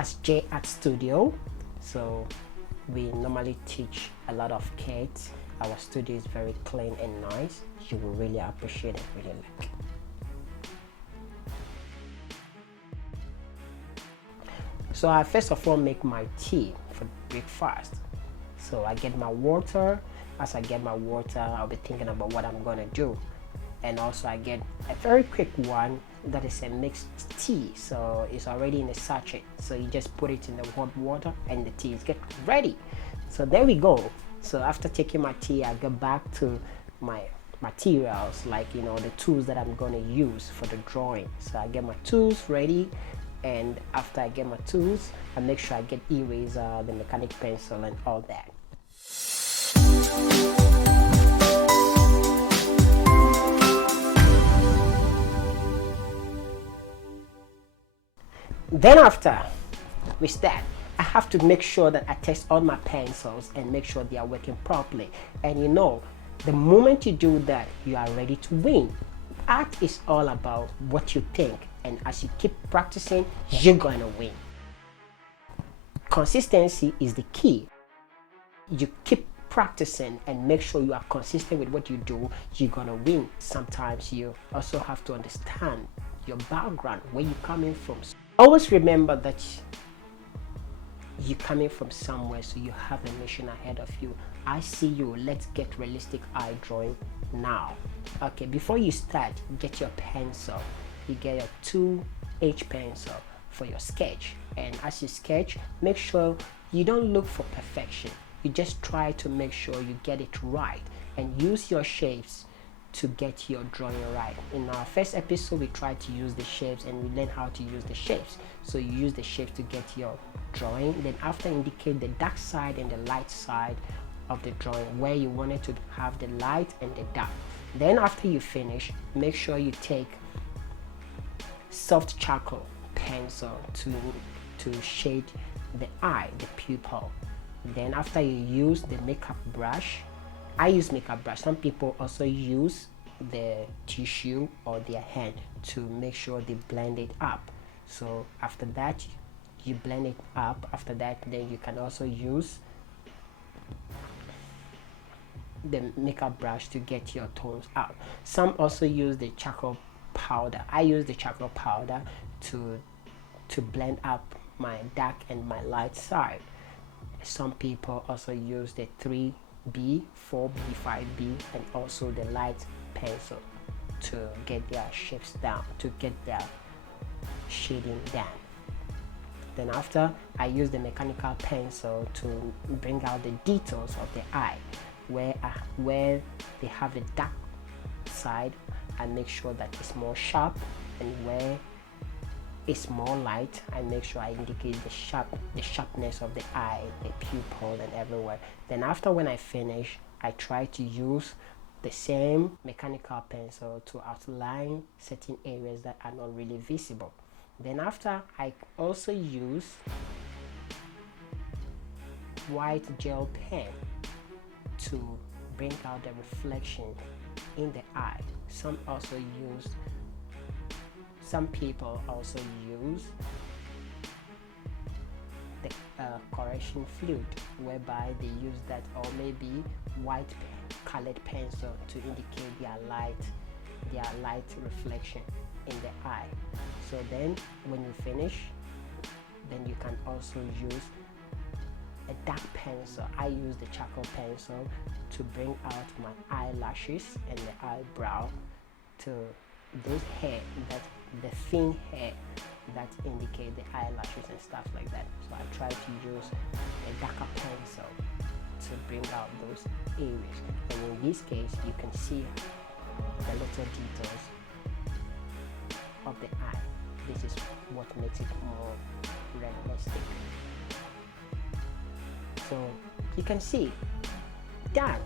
That's J Art Studio. So we normally teach a lot of kids. Our studio is very clean and nice. You will really appreciate it, really like. So I first of all make my tea for breakfast. So I get my water. As I get my water, I'll be thinking about what I'm gonna do. And also I get a very quick one that is a mixed tea. So it's already in a sachet. So you just put it in the hot water and the tea is get ready. So there we go. So after taking my tea, I go back to my materials, like the tools that I'm going to use for the drawing. So I get my tools ready, and after I get my tools, I make sure I get eraser, the mechanic pencil, and all that. Then after we start, I have to make sure that I test all my pencils and make sure they are working properly. And the moment you do that, you are ready to win. Art is all about what you think, and as you keep practicing, you're gonna win. Consistency is the key. You keep practicing and make sure you are consistent with what you do, you're gonna win. Sometimes you also have to understand your background, where you're coming from. Always remember that you're coming from somewhere, so you have a mission ahead of you. I see you. Let's get realistic eye drawing now. Okay, before you start, get your pencil. You get your 2H pencil for your sketch, and as you sketch, make sure you don't look for perfection. You just try to make sure you get it right and use your shapes to get your drawing right. In our first episode, we tried to use the shapes and we learned how to use the shapes. So you use the shapes to get your drawing. Then after, indicate the dark side and the light side of the drawing, where you wanted to have the light and the dark. Then after you finish, make sure you take soft charcoal pencil to shade the eye, the pupil. Then after, you use the makeup brush. I use makeup brush. Some people also use the tissue or their hand to make sure they blend it up. So after that, you blend it up. After that, then you can also use the makeup brush to get your tones out. Some also use the charcoal powder. I use the charcoal powder to blend up my dark and my light side. Some people also use the 3B, 4B, 5B, and also the light pencil to get their shapes down, to get their shading down. Then after, I use the mechanical pencil to bring out the details of the eye, where they have the dark side, I make sure that it's more sharp, and where it's more light, I make sure I indicate the sharpness of the eye, the pupil, and everywhere. Then after, when I finish, I try to use the same mechanical pencil to outline certain areas that are not really visible. Then after, I also use white gel pen to bring out the reflection in the eye. Some people also use the correction fluid, whereby they use that, or maybe white colored pencil to indicate their light reflection in the eye. So then when you finish, then you can also use a dark pencil. I use the charcoal pencil to bring out my eyelashes and the eyebrow, to those hair, that the thin hair that indicate the eyelashes and stuff like that. So I try to use a darker pencil to bring out those areas. And in this case, you can see the little details of the eye. This is what makes it more realistic. So you can see, done.